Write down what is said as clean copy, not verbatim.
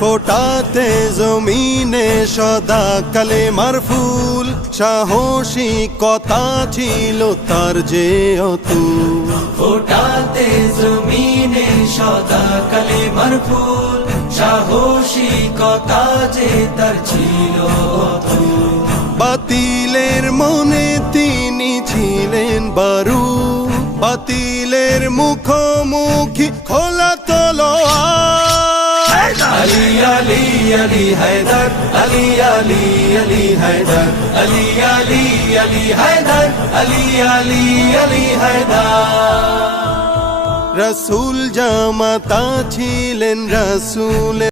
ফোটাতে জমিনে সদা কালেমার ফুল, সাহসিকতা ছিল তার যে অতুল। ফোটাতে জমিনে সদা কালেমার ফুল, সাহসিকতা যে তার ছিল অতুল। বাতিলের মনে তিনি ছিলেন বারুদ, বাতিলের মুখোমুখি খোলা তলোয়ার। আলী আলী আলী হায়দার, আলী আলী আলী হায়দার, আলী আলী আলী হায়দার, আলী আলী আলী হায়দার। রাসূল জামাতা ছিলেন রাসূল